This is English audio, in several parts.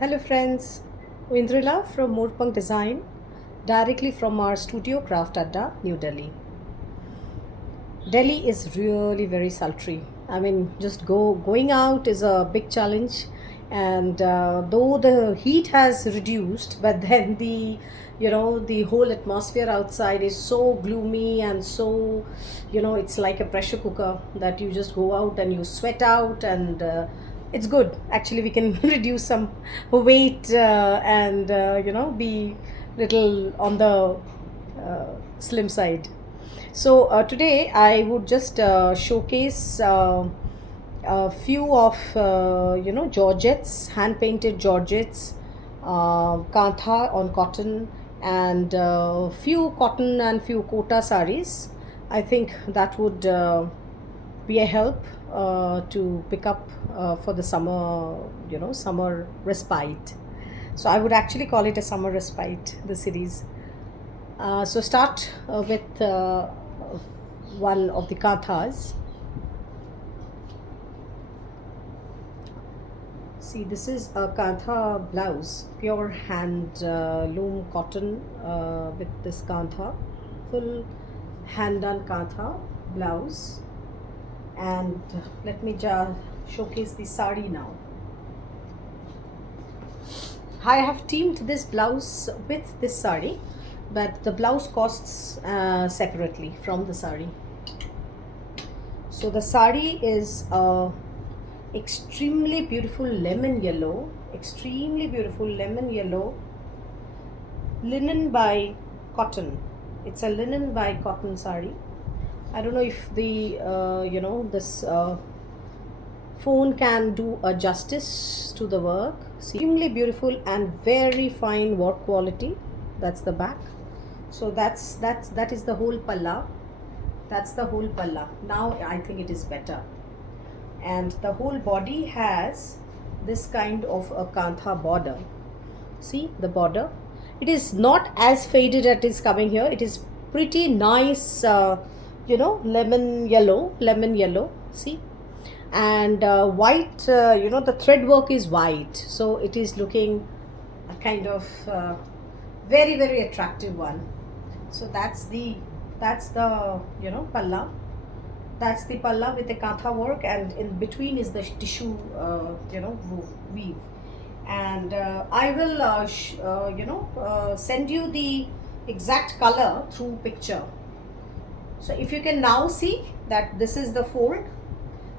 Hello friends, Indrila from Moorpunk Design, directly from our studio Craft Adda, New Delhi. Delhi is really very sultry. I mean, just going out is a big challenge, and though the heat has reduced, but then the whole atmosphere outside is so gloomy and so, it's like a pressure cooker that you just go out and you sweat out and. It's good actually. We can reduce some weight and be little on the slim side. So today I would just showcase a few of georgettes, hand painted georgettes, kantha on cotton, and few cotton and few kota saris. I think that would be a help to pick up for the summer, summer respite. So I would actually call it a summer respite, the series. So start with one of the kathas. See, this is a kantha blouse, pure hand loom cotton with this kantha, full hand done kantha blouse. And let me showcase the sari now. I have teamed this blouse with this sari, but the blouse costs separately from the sari. So the sari is extremely beautiful lemon yellow, linen by cotton. It's a linen by cotton sari. I don't know if the this phone can do a justice to the work. See, extremely beautiful and very fine work quality. That's the back. So that is the whole palla. That's the whole palla. Now I think it is better. And the whole body has this kind of a kantha border. See the border. It is not as faded as it is coming here. It is pretty nice. Lemon yellow. See, and white. The thread work is white, so it is looking a kind of very very attractive one. So that's the palla. That's the palla with the kantha work, and in between is the tissue weave. And I will send you the exact color through picture. So if you can now see that this is the fold.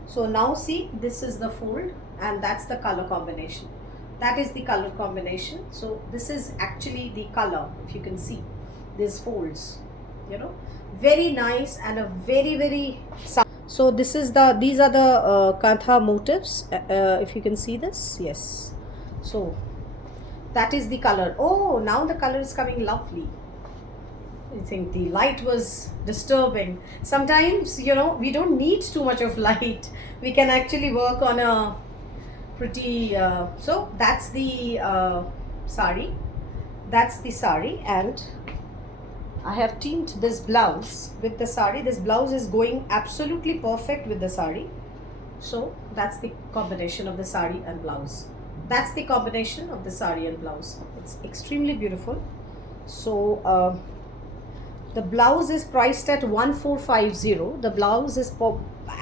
So now see, this is the fold and that's the color combination. That is the color combination. So this is actually the color, if you can see these folds, very nice and a very very. So these are the kantha motifs. If you can see this, yes. So that is the color. Oh, now the color is coming lovely. I think the light was disturbing. Sometimes, we don't need too much of light. We can actually work on a pretty. So that's the sari. That's the sari, and I have teamed this blouse with the sari. This blouse is going absolutely perfect with the sari. So that's the combination of the sari and blouse. That's the combination of the sari and blouse. It's extremely beautiful. So. The blouse is priced at 1450. The blouse is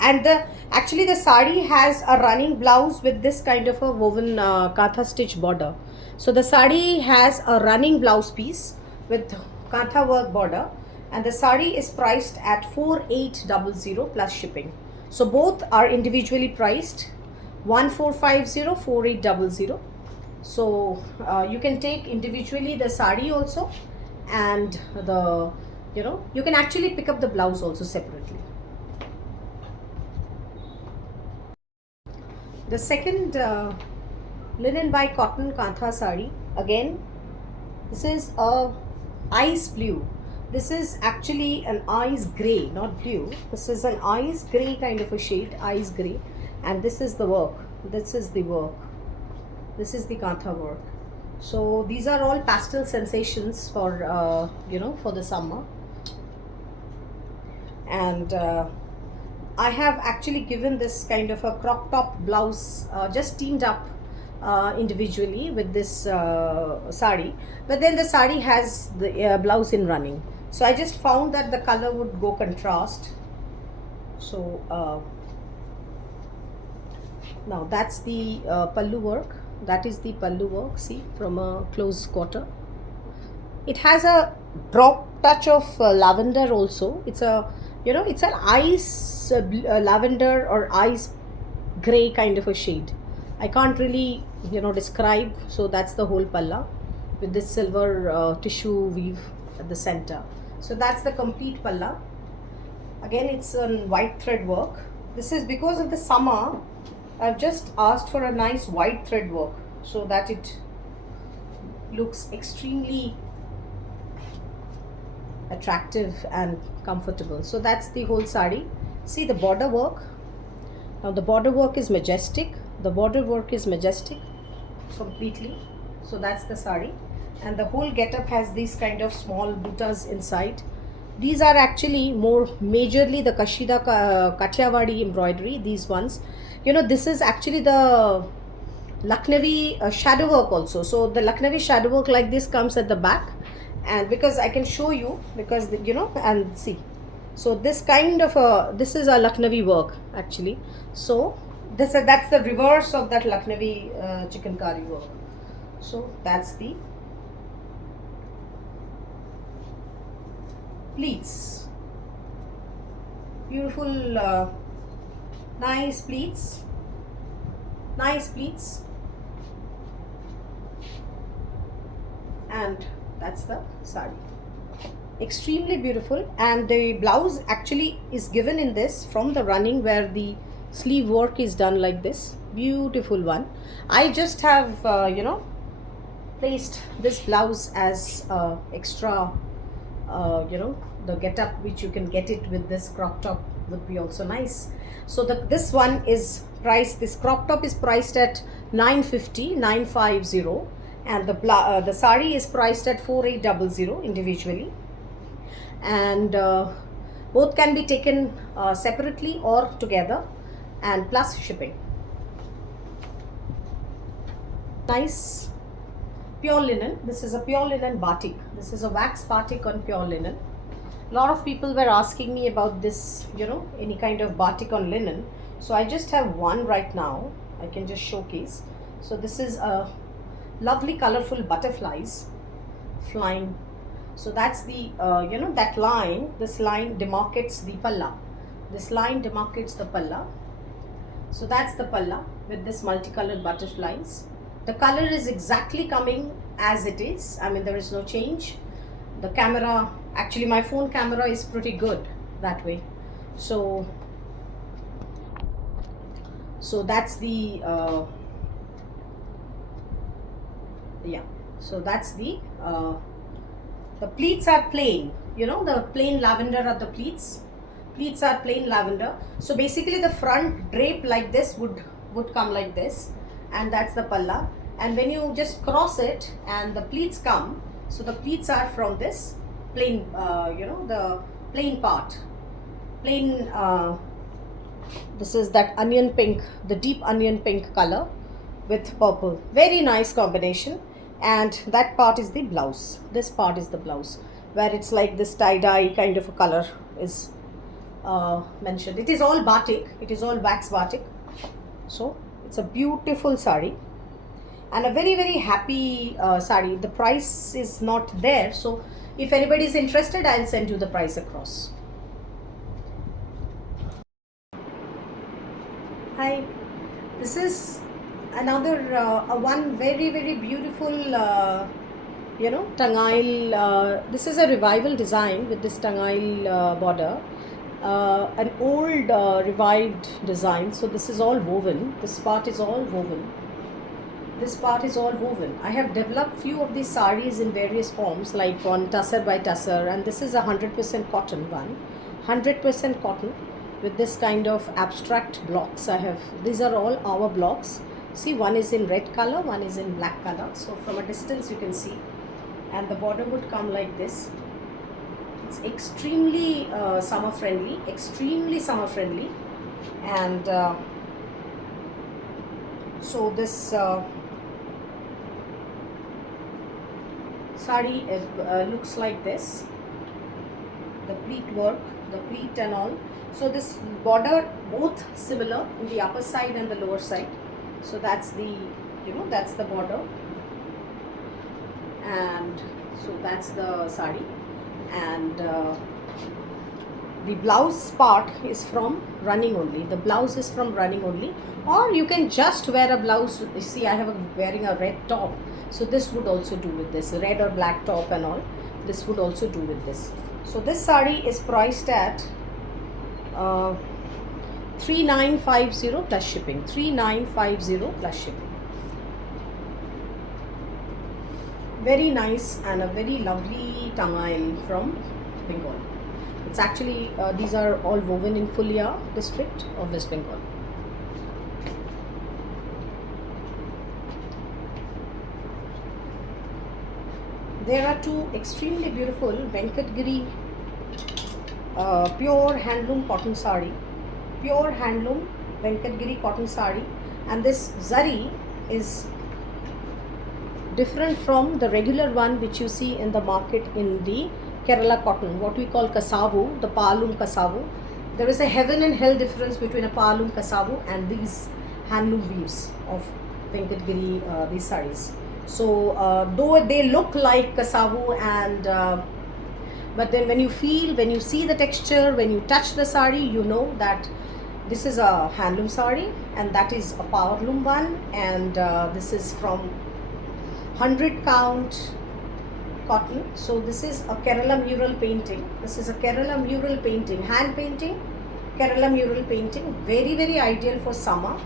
and the sari has a running blouse with this kind of a woven kantha stitch border. So the sari has a running blouse piece with kantha work border, and the sari is priced at 4800 plus shipping. So both are individually priced 1450, 4800. So you can take individually the sari also, and the you can actually pick up the blouse also separately. The second linen by cotton kantha sari, again this is a ice blue. This is actually an ice gray, not blue. This is an ice gray kind of a shade, ice gray, and this is the work. This is the work. This is the kantha work. So these are all pastel sensations for for the summer. And I have actually given this kind of a crop top blouse, just teamed up individually with this sari, but then the sari has the blouse in running. So I just found that the color would go contrast. So now that's the pallu work. That is the pallu work. See, from a close quarter. It has a drop touch of lavender also. It's a, you know, it's an ice lavender or ice gray kind of a shade. I can't really, you know, describe. So that's the whole palla with this silver tissue weave at the center. So that's the complete palla. Again, it's on white thread work. This is because of the summer. I've just asked for a nice white thread work so that it looks extremely attractive and comfortable. So that's the whole sari. See the border work. Now the border work is majestic. The border work is majestic completely. So that's the sari, and the whole getup has these kind of small buttas inside. These are actually more majorly the Kashida Kathiawadi embroidery. These ones, you know, this is actually the Lucknowi shadow work also. So the Lucknowi shadow work like this comes at the back, and because I can show you, because you know, and see, so this kind of a, this is a Lucknowi work actually. So this, that's the reverse of that Lucknowi chikankari work. So that's the pleats, beautiful nice pleats, nice pleats, and that's the sari. Extremely beautiful. And the blouse actually is given in this from the running, where the sleeve work is done like this. Beautiful one. I just have you know, placed this blouse as extra, you know, the get up which you can get it with this crop top would be also nice. So this one is priced, this crop top is priced at 950, and the sari is priced at 4800 individually, and both can be taken separately or together, and plus shipping. Nice pure linen. This is a pure linen batik. This is a wax batik on pure linen. A lot of people were asking me about this, you know, any kind of batik on linen. So I just have one right now. I can just showcase. So this is a lovely colorful butterflies flying. So that's the you know, that line, this line demarcates the palla. This line demarcates the palla. So that's the palla with this multicolored butterflies. The color is exactly coming as it is. I mean, there is no change. The camera, actually my phone camera is pretty good that way. So that's the yeah, so that's the pleats are plain, you know, the plain lavender are the pleats. Pleats are plain lavender. So basically the front drape like this would come like this, and that's the palla. And when you just cross it and the pleats come, so the pleats are from this plain, you know, the plain part, plain, this is that onion pink, the deep onion pink color with purple. Very nice combination. And that part is the blouse. This part is the blouse, where it's like this tie-dye kind of a color is mentioned. It is all batik. It is all wax batik. So it's a beautiful sari, and a very, very happy sari. The price is not there, so if anybody is interested, I'll send you the price across. Hi, this is another one very, very beautiful you know, tangail. This is a revival design with this tangail border, an old revived design. So this is all woven. This part is all woven. This part is all woven. I have developed few of these saris in various forms, like on tussar by tussar, and this is a 100% cotton one. 100% cotton with this kind of abstract blocks. I have, these are all our blocks. See, one is in red color, one is in black color. So from a distance you can see, and the border would come like this. It's extremely summer friendly, extremely summer friendly. And so this Sari looks like this. The pleat work, the pleat and all. So this border both similar in the upper side and the lower side. So that's the, you know, that's the border, and so that's the sari. And the blouse part is from running only. The blouse is from running only, or you can just wear a blouse. You see, I have wearing a red top, so this would also do with this red or black top and all. This would also do with this. So this sari is priced at 3950 plus shipping. 3950 plus shipping. Very nice and a very lovely tangail from Bengal. It's actually these are all woven in Fulia district of West Bengal. There are two extremely beautiful Venkatgiri pure handloom cotton sari, pure handloom Venkatgiri cotton sari, and this zari is different from the regular one which you see in the market in the Kerala cotton, what we call kasavu, the Palum kasavu. There is a heaven and hell difference between a Palum kasavu and these handloom weaves of Venkatgiri, these saris. So though they look like kasavu and but then when you feel, when you see the texture, when you touch the sari, you know that this is a handloom sari and that is a powerloom one, and this is from 100 count cotton. So this is a Kerala mural painting. This is a Kerala mural painting, hand painting, Kerala mural painting. Very, very ideal for summer.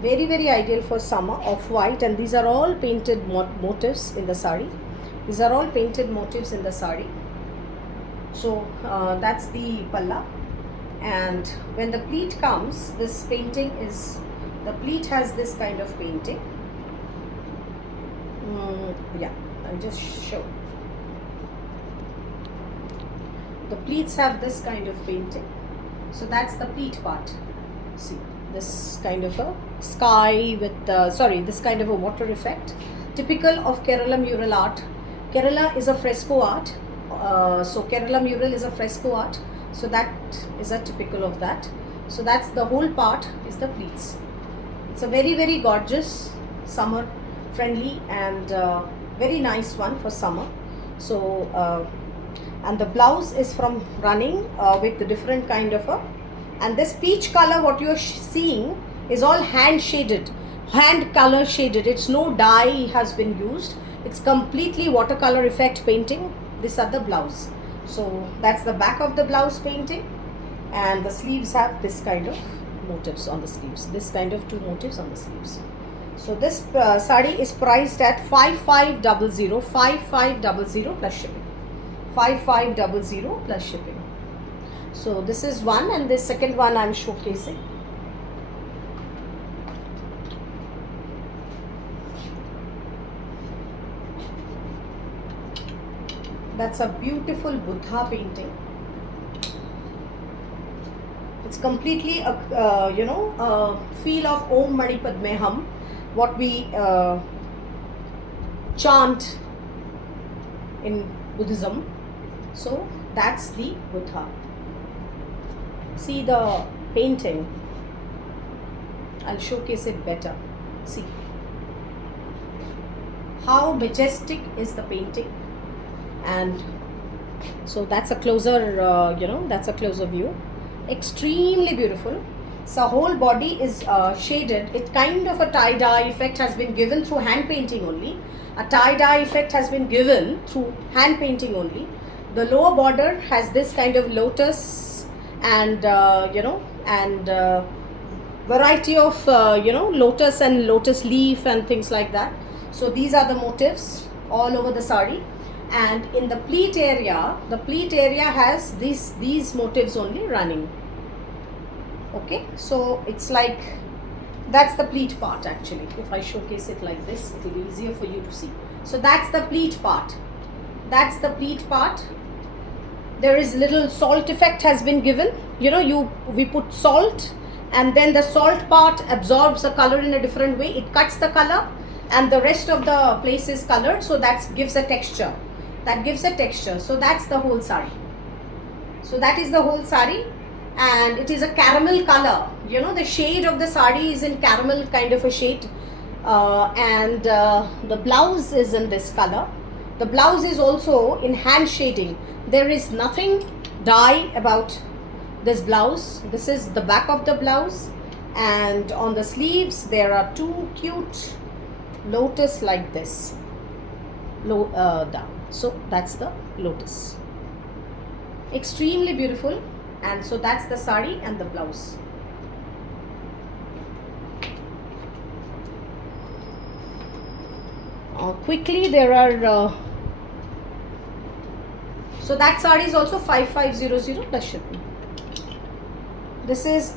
Very, very ideal for summer, off white, and these are all painted motifs in the sari. These are all painted motifs in the sari. So that's the palla, and when the pleat comes, this painting is, the pleat has this kind of painting. Yeah, I'll just show. The pleats have this kind of painting. So that's the pleat part. See, this kind of a sky with this kind of a water effect, typical of Kerala mural art. Kerala is a fresco art, so Kerala mural is a fresco art, so that is a typical of that. So that's the whole part is the pleats. It's a very, very gorgeous, summer friendly and very nice one for summer. So and the blouse is from running with the different kind of a, and this peach color what you are seeing is all hand shaded, hand color shaded. It's no dye has been used. It's completely watercolor effect painting. These are the blouse. So that's the back of the blouse painting, and the sleeves have this kind of motifs on the sleeves. This kind of two motifs on the sleeves. So this sari is priced at 5500, 5500 plus shipping. 5500 plus shipping. So this is one, and this second one I am showcasing. That's a beautiful Buddha painting. It's completely a feel of Om Mani Padme Hum, what we chant in Buddhism. So that's the Buddha. See the painting. I'll showcase it better. See how majestic is the painting, and so that's a closer that's a closer view. Extremely beautiful. So whole body is shaded. It kind of a tie-dye effect has been given through hand painting only. A tie-dye effect has been given through hand painting only. The lower border has this kind of lotus and variety of lotus and lotus leaf and things like that. So these are the motifs all over the sari, and in the pleat area, the pleat area has these motifs only running. Okay, so it's like, that's the pleat part actually. If I showcase it like this, it will be easier for you to see. So that's the pleat part. That's the pleat part. There is little salt effect has been given. We put salt, and then the salt part absorbs the color in a different way. It cuts the color, and the rest of the place is colored, so that gives a texture. that gives a texture. So that's the whole sari. So that is the whole sari, and it is a caramel color. You know, the shade of the sari is in caramel kind of a shade, and the blouse is in this color. The blouse is also in hand shading. There is nothing dye about this blouse. This is the back of the blouse, and on the sleeves there are two cute lotus like this, down. So that's the lotus. Extremely beautiful. And so that's the sari and the blouse. Quickly, there are so that sari is also 5500 plus shipping. This is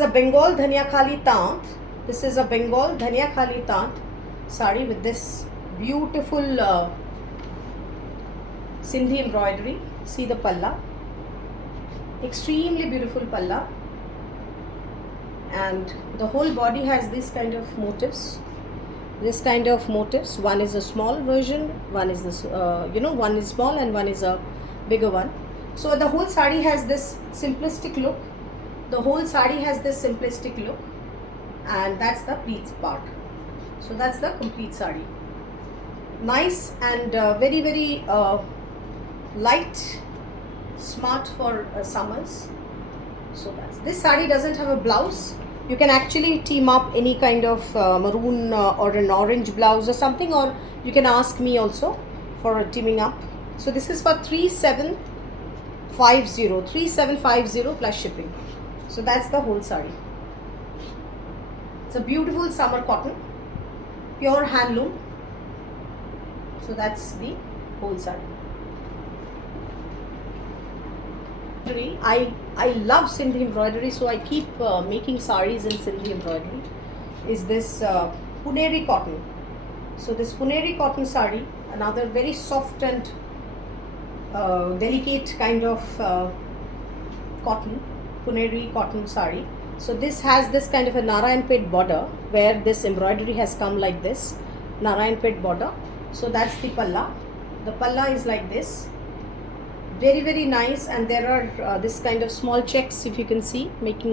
a Bengal Dhania Khali Tant. This is a Bengal Dhania Khali Tant sari with this beautiful Sindhi embroidery. See the palla, extremely beautiful palla, and the whole body has this kind of motifs. One is a small version, one is this one is small and one is a bigger one. So the whole sari has this simplistic look. And that's the pleats part. So that's the complete sari. Nice and very, very light, smart for summers. So that's, this sari doesn't have a blouse. You can actually team up any kind of maroon or an orange blouse or something, or you can ask me also for a teaming up. So this is for 3750 plus shipping. So that's the whole sari. It's a beautiful summer cotton, pure handloom. So that's the whole sari. I love Sindhi embroidery, so I keep making saris in Sindhi embroidery. Is this Puneri cotton. So this Puneri cotton sari, another very soft and delicate kind of cotton, Puneri cotton sari. So this has this kind of a Narayanpet border where this embroidery has come like this, Narayanpet border. So that's the palla. The palla is like this. Very, very nice, and there are this kind of small checks, if you can see, make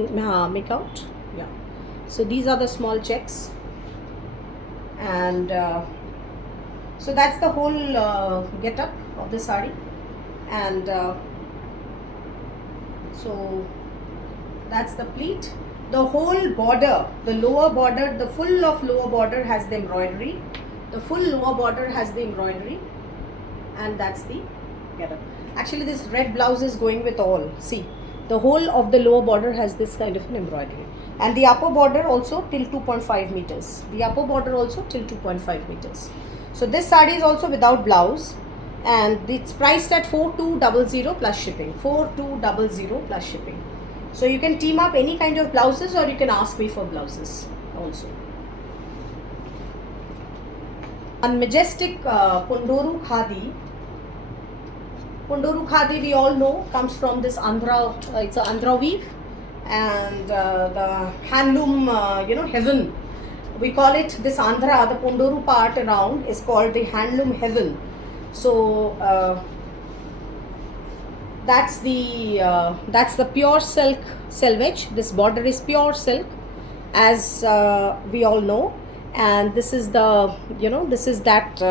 out. Yeah. So these are the small checks, and so that's the whole get up of the sari, and so that's the pleat. The whole border, the lower border, the full of lower border has the embroidery. The full lower border has the embroidery, and that's the get up. Actually, this red blouse is going with all. See, the whole of the lower border has this kind of an embroidery, and the upper border also till 2.5 meters. The upper border also till 2.5 meters. So this sari is also without blouse, and it's priced at 4200 plus shipping. 4200 plus shipping. So you can team up any kind of blouses, or you can ask me for blouses also. And majestic Pondoru Khadi. Pondoru Khadi, we all know, comes from this Andhra, it's an Andhra weave, and the handloom, heaven. We call it this Andhra, the Pondoru part around is called the handloom heaven. So that's the pure silk selvage. This border is pure silk, as we all know, and this is the this is that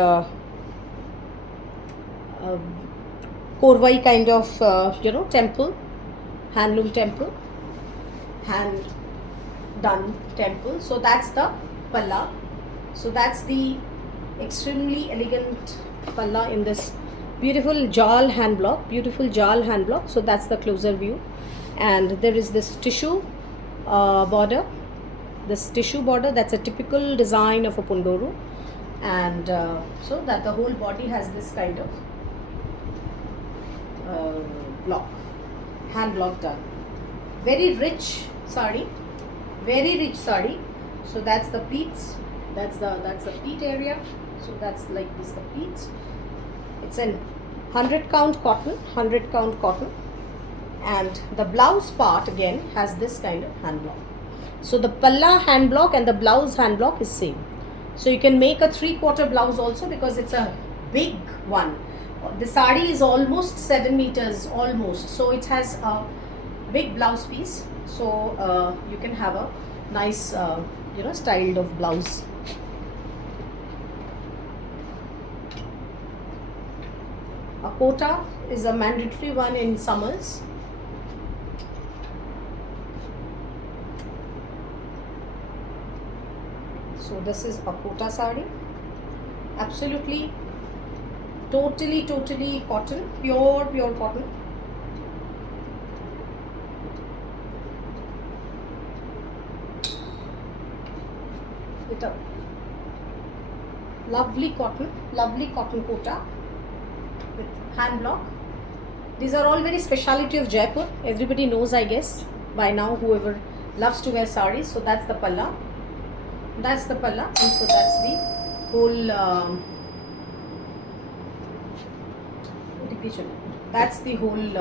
Korvai kind of temple, handloom temple, hand done temple. So that's the palla. So that's the extremely elegant palla in this beautiful jal hand block, So that's the closer view, and there is this tissue border. This tissue border, that's a typical design of a Pondoru, and so that the whole body has this kind of block, hand block done. Very rich sari, So that's the pleats. That's the pleat area. So that's like this, the pleats. It's an 100 count cotton, and the blouse part again has this kind of hand block. So the palla hand block and the blouse hand block is same. So you can make a 3/4 blouse also, because it's a big one. The sari is almost 7 meters, almost. So it has a big blouse piece. So you can have a nice, styled of blouse. A kota is a mandatory one in summers. So this is a kota sari, absolutely, totally cotton, pure cotton. With a lovely cotton kota with hand block. These are all very speciality of Jaipur. Everybody knows, I guess, by now, whoever loves to wear saris. So that's the palla. That's the palla, and so that's the whole. That's the whole.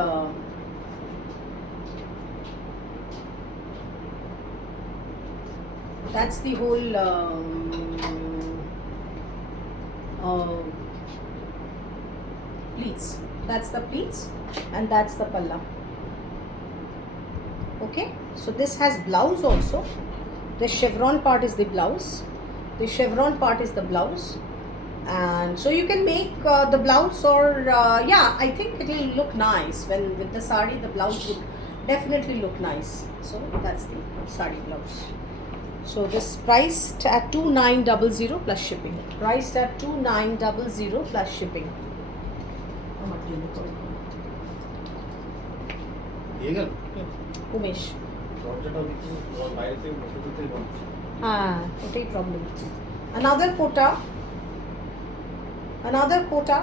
That's the whole. Pleats. That's the pleats, and that's the palla. Okay, so this has blouse also. The chevron part is the blouse. The chevron part is the blouse, and so you can make the blouse, or I think it will look nice when with the sari. The blouse would definitely look nice. So that's the sari blouse. So this priced at 2900 plus shipping. Priced at 2900 plus shipping. Umesh ওটাই problem. Another kota,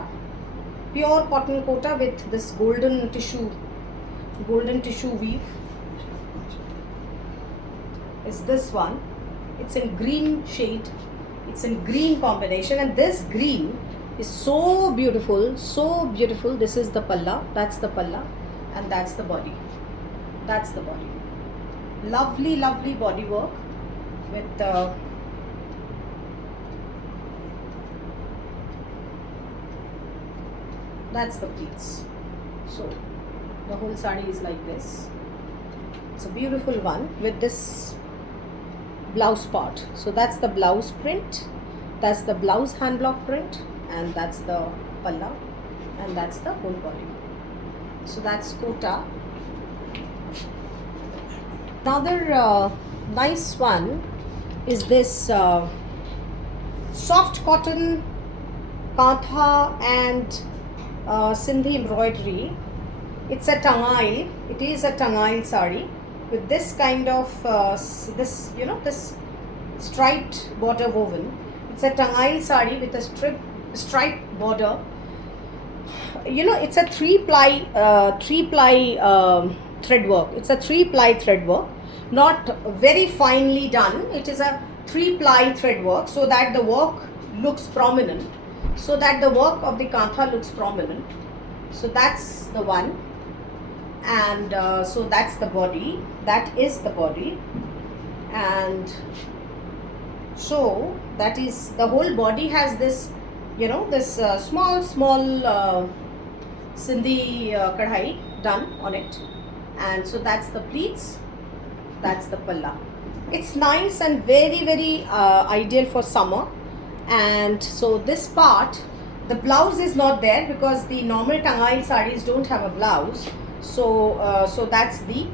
pure cotton kota with this golden tissue weave is this one. It's in green shade, it's in green combination, and this green is so beautiful. This is the palla, that's the palla, and that's the body. That's the body. Lovely body work with that's the pleats. So the whole sari is like this. It's a beautiful one with this blouse part. So that's the blouse print, that's the blouse hand block print, and that's the palla, and that's the whole body. So that's kota. Another nice one is this soft cotton kantha and Sindhi embroidery. It's a tangail. It is a tangail sari with this kind of this striped border woven. It's a tangail sari with a striped border. It's a three ply thread work. It's a 3-ply thread work, not very finely done. It is a 3-ply thread work, so that the work looks prominent, so that the work of the kantha looks prominent. So that's the one, and so that's the body. That is the body, and so that is the whole body has this, this small Sindhi kadhai done on it, and so that's the pleats, that's the palla. It's nice and very ideal for summer. And so this part, the blouse is not there because the normal tangail saris don't have a blouse. So that's the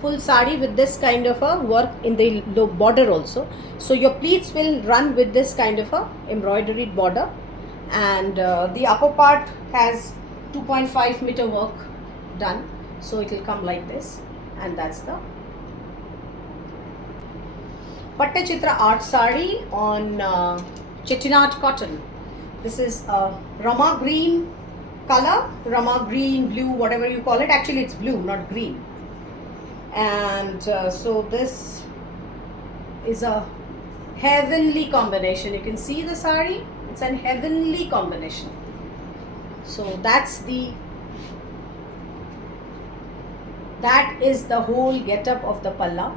full sari with this kind of a work in the border also. So your pleats will run with this kind of a embroidered border, and the upper part has 2.5 meter work done. So it will come like this, and that's the Pattachitra art sari on Chettinad cotton. This is a Rama green color, Rama green, blue, whatever you call it. Actually it's blue, not green. And so this is a heavenly combination. You can see the sari, it's an heavenly combination. So that is the whole get up of the palla.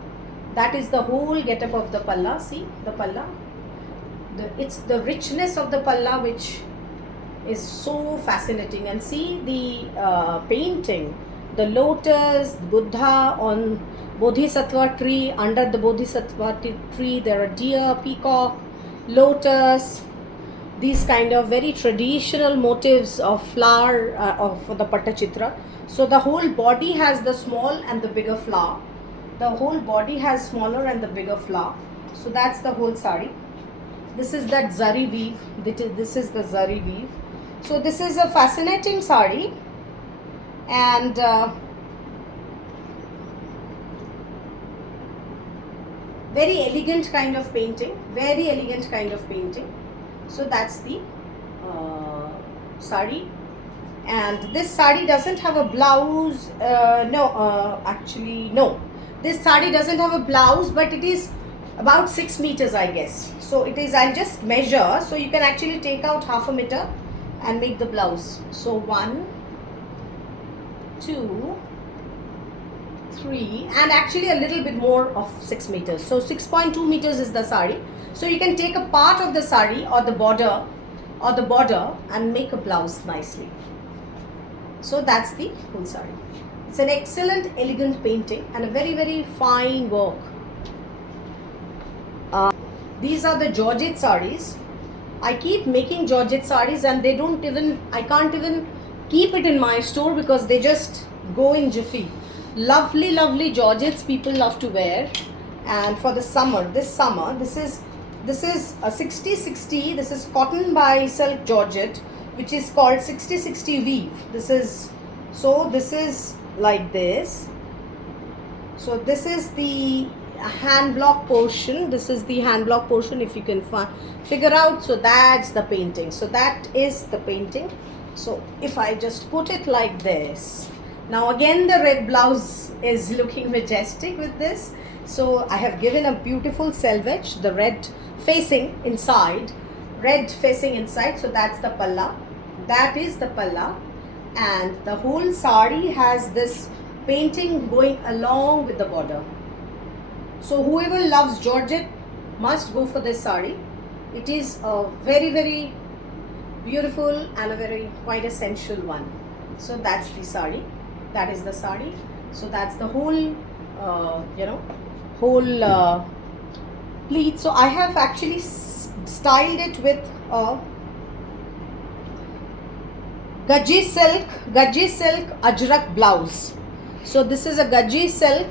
That is the whole get up of the palla. See the palla, it's the richness of the palla which is so fascinating. And see the painting, the lotus, Buddha on Bodhisattva tree. Under the Bodhisattva tree there are deer, peacock, lotus, these kind of very traditional motifs of flower of the Pattachitra. So the whole body has the small and the bigger flower. The whole body has smaller and the bigger flower. So that's the whole sari. This is that zari weave. This is the zari weave. So this is a fascinating sari, and very elegant kind of painting. Very elegant kind of painting. So that's the sari. And this sari doesn't have a blouse. Actually no. This sari doesn't have a blouse, but it is about 6 meters, I guess. So it is, I'll just measure. So you can actually take out half a meter and make the blouse. So 1, 2, 3, and actually a little bit more of 6 meters. So 6.2 meters is the sari. So you can take a part of the sari or the border and make a blouse nicely. So that's the whole sari. It's an excellent, elegant painting and a very, very fine work. These are the Georgette saris. I keep making Georgette saris, and I can't even keep it in my store because they just go in jiffy. Lovely, lovely Georgettes people love to wear. And for the summer, this is a 60-60. This is cotton by silk Georgette, which is called 60-60 weave. This is like this. So this is the hand block portion. This is the hand block portion, if you can figure out. So that's the painting. So that is the painting. So if I just put it like this, now again the red blouse is looking majestic with this. So I have given a beautiful selvage, the red facing inside. So that's the palla. That is the palla. And the whole sari has this painting going along with the border. So whoever loves Georgette must go for this sari. It is a very, very beautiful and a very quite essential one. So that's the sari. That is the sari. So that's the whole pleat. So I have actually styled it with a Gajji silk ajrak blouse. So this is a Gajji silk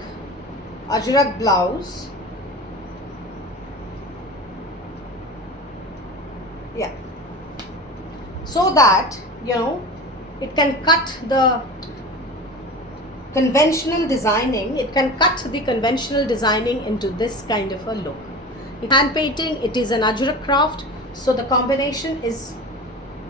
ajrak blouse. Yeah. So that, it can cut the conventional designing. It can cut the conventional designing into this kind of a look. Hand painting, it is an ajrak craft. So the combination is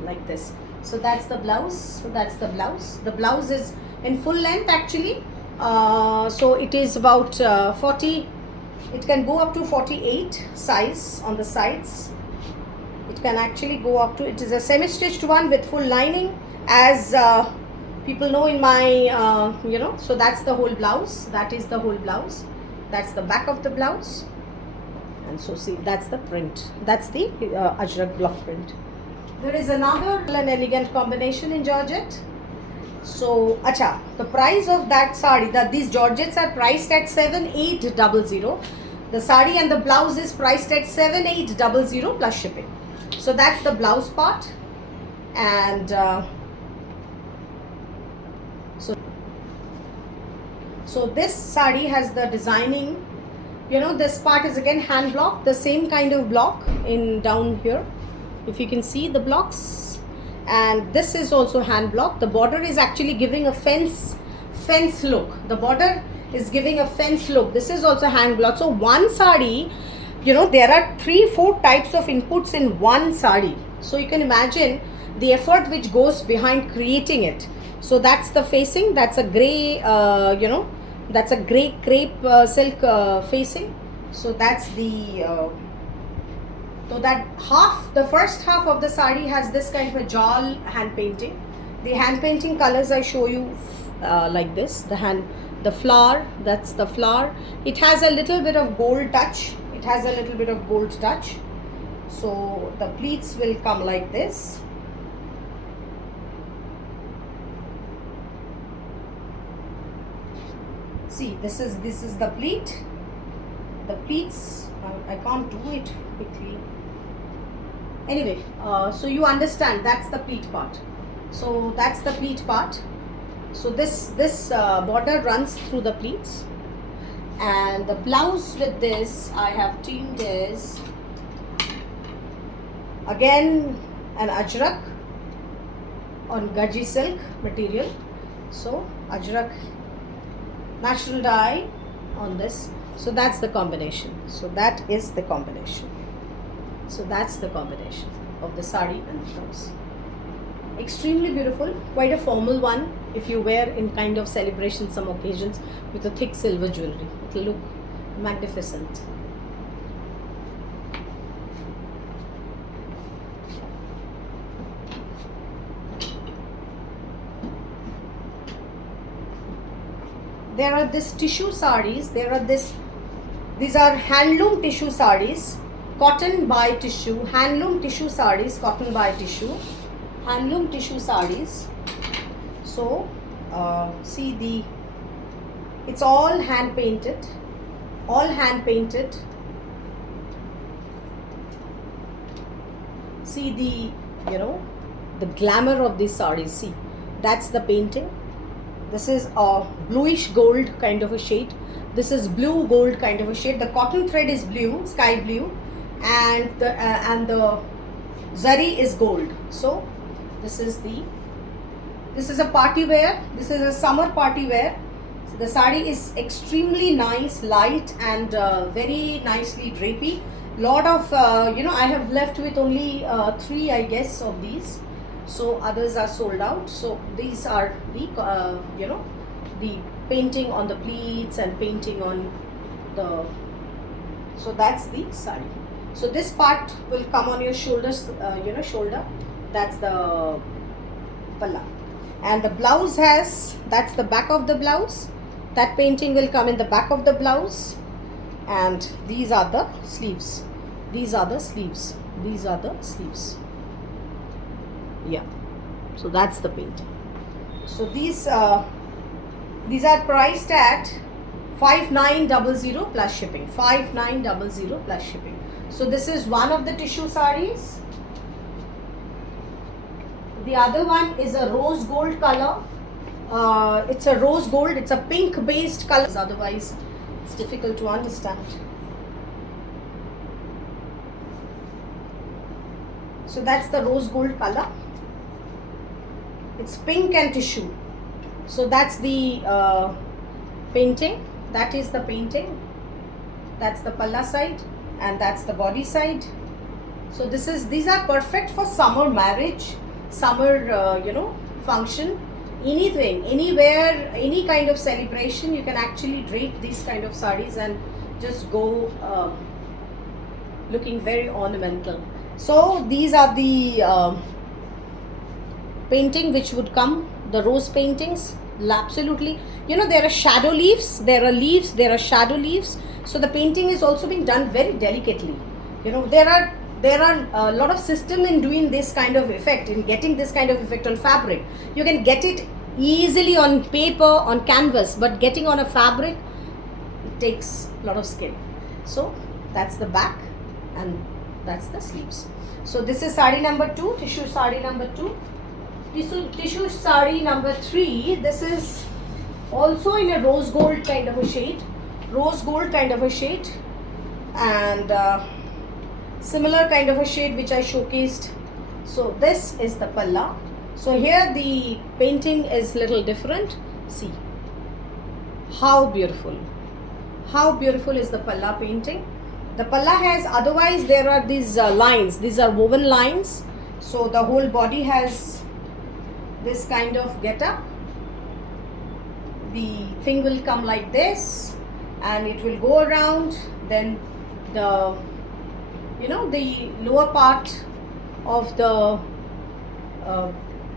like this. So that's the blouse. The blouse is in full length actually. So it is about 40. It can go up to 48 size on the sides. It can actually go up to. It is a semi-stitched one with full lining, as people know in my So that's the whole blouse. That is the whole blouse. That's the back of the blouse. And so see, that's the print. That's the ajrak block print. There is another an elegant combination in Georgette. So, the price of that sari, these Georgettes are priced at 7800. The sari and the blouse is priced at 7800 plus shipping. So that's the blouse part, and so this sari has the designing. This part is again hand block, the same kind of block in down here. If you can see the blocks, and this is also hand block. The border is actually giving a fence look. The border is giving a fence look. This is also hand block. So one sari, there are 3-4 types of inputs in one sari. So you can imagine the effort which goes behind creating it. So that's the facing. That's a gray, that's a gray crepe silk facing. So that's the. So that the first half of the sari has this kind of a jal hand painting. The hand painting colors I show you like this. The flower, that's the flower. It has a little bit of gold touch. So the pleats will come like this. See, this is the pleat. The pleats, I can't do it quickly. Anyway, so you understand, that's the pleat part. So that's the pleat part. So this border runs through the pleats, and the blouse with this I have teamed is again an ajrak on gaji silk material. So ajrak natural dye on this. So that's the combination. So that is the combination. So that's the combination of the sari and the blouse. Extremely beautiful, quite a formal one if you wear in kind of celebration, some occasions, with a thick silver jewelry. It will look magnificent. There are this tissue sarees. These are handloom tissue sarees, cotton by tissue, handloom tissue sarees, cotton by tissue, handloom tissue sarees. So see, it's all hand painted, all hand painted. See the glamour of these sarees. See, that's the painting. This is a bluish gold kind of a shade. This is blue gold kind of a shade. The cotton thread is blue, sky blue, and the zari is gold. So this is a party wear. This is a summer party wear. So the sari is extremely nice, light, and very nicely drapey. Lot of I have left with only 3, I guess, of these. So others are sold out. So these are the the painting on the pleats and painting on the. So that's the sari. So this part will come on your shoulders, shoulder. That's the palla. And the blouse that's the back of the blouse. That painting will come in the back of the blouse. And these are the sleeves. These are the sleeves. These are the sleeves. Yeah. So that's the painting. So these are priced at 5900 plus shipping. 5900 plus shipping. So this is one of the tissue sarees. The other one is a rose gold color. It's a rose gold. It's a pink based color. Otherwise, it's difficult to understand. So that's the rose gold color. It's pink and tissue. So that's the painting. That is the painting. That's the palla side, and that's the body side. So these are perfect for summer marriage, summer function, anything, anywhere, any kind of celebration. You can actually drape these kind of sarees and just go looking very ornamental. So these are the painting which would come, the rose paintings. Absolutely, there are shadow leaves, there are leaves, there are shadow leaves. So the painting is also being done very delicately. There are a lot of system in doing this kind of effect, in getting this kind of effect on fabric. You can get it easily on paper, on canvas, but getting on a fabric, it takes a lot of skill. So that's the back, and that's the sleeves. So this is sari number 2, tissue sari number 2. Tissue sari number 3. This is also in a rose gold kind of a shade. Rose gold kind of a shade, and similar kind of a shade which I showcased. So this is the palla. So here the painting is little different. See how beautiful. How beautiful is the palla painting. The palla has, otherwise there are these lines. These are woven lines. So the whole body has this kind of get-up. The thing will come like this, and it will go around. Then the the lower part of the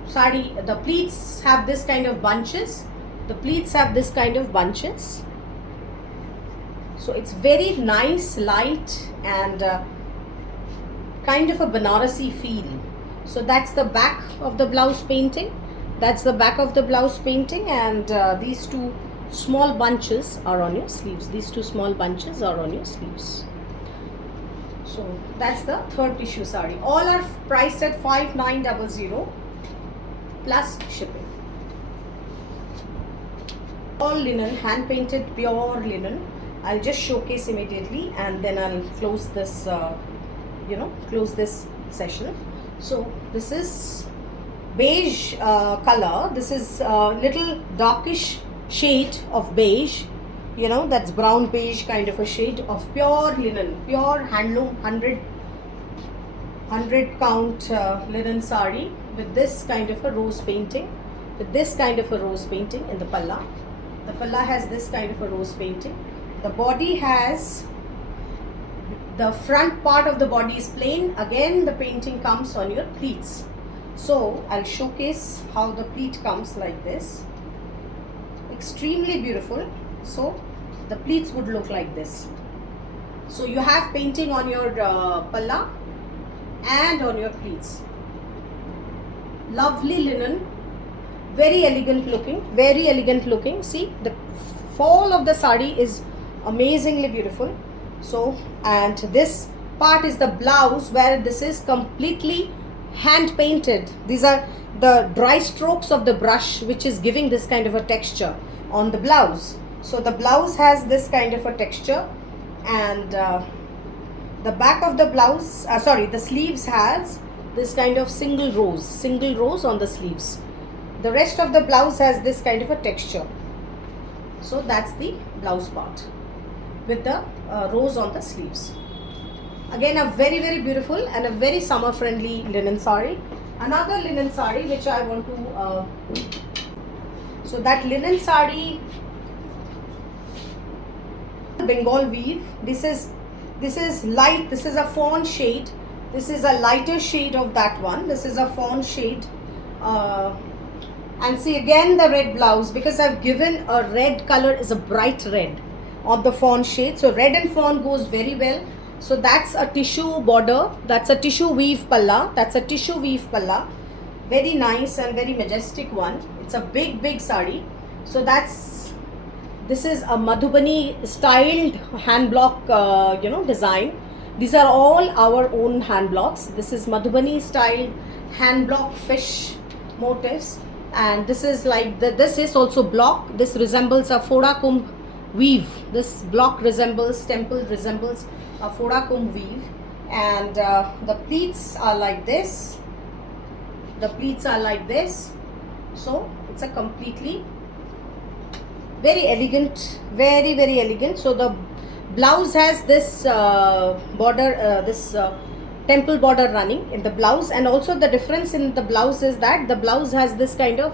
sari, the pleats have this kind of bunches. The pleats have this kind of bunches. So it's very nice, light, and kind of a Banarasi feel. So that's the back of the blouse painting. That's the back of the blouse painting, and these two small bunches are on your sleeves. These two small bunches are on your sleeves. So that's the third tissue sari. All are priced at 5900 plus shipping. All linen, hand painted pure linen. I'll just showcase immediately and then I'll close this close this session. So this is beige color. This is little darkish shade of beige, that's brown beige kind of a shade of pure linen, pure handloom 100 count linen sari with this kind of a rose painting, in the palla. The palla has this kind of a rose painting. The body has, the front part of the body is plain. Again the painting comes on your pleats. So I'll showcase how the pleat comes like this. Extremely beautiful. So the pleats would look like this. So you have painting on your palla and on your pleats. Lovely linen, very elegant looking. See, the fall of the sari is amazingly beautiful. So, and this part is the blouse, where this is completely hand painted. These are the dry strokes of the brush which is giving this kind of a texture on the blouse. So the blouse has this kind of a texture, and the back of the blouse, the sleeves has this kind of single rows on the sleeves. The rest of the blouse has this kind of a texture. So that's the blouse part with the rose on the sleeves. Again, a very, very beautiful and a very summer friendly linen sari. Another linen sari which I want to so that linen sari, Bengal weave. This is light. This is a fawn shade. This is a lighter shade of that one. This is a fawn shade. And see again the red blouse, because I've given a red color, is a bright red on the fawn shade. So red and fawn goes very well. So that's a tissue border. That's a tissue weave palla. Very nice and very majestic one. It's a big sari. So this is a Madhubani styled hand block design. These are all our own hand blocks. This is Madhubani styled hand block fish motifs, and this is like this is also block. This resembles a Foda Kumbh weave. This block temple resembles a Foda Kumbh weave, and the pleats are like this. So it's a completely very elegant, very elegant. So the blouse has this border, temple border running in the blouse, and also the difference in the blouse is that the blouse has this kind of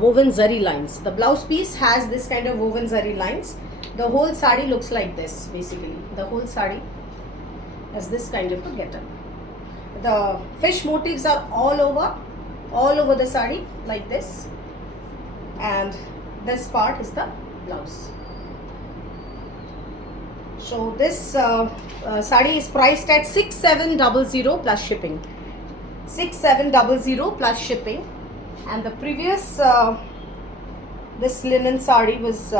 woven zari lines. The blouse piece has this kind of woven zari lines. The whole sari looks like this. Basically the whole sari has this kind of a getup. The fish motifs are all over the sari like this, and this part is the blouse. So this sari is priced at 6700 plus shipping. 6700 plus shipping. And the previous this linen sari was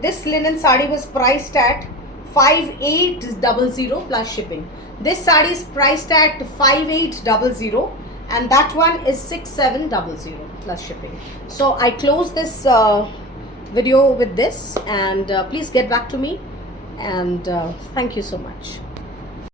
this linen sari was priced at 5800 plus shipping. This sari is priced at 5800, and that one is 6700 plus shipping. So I close this video with this, and please get back to me, and thank you so much.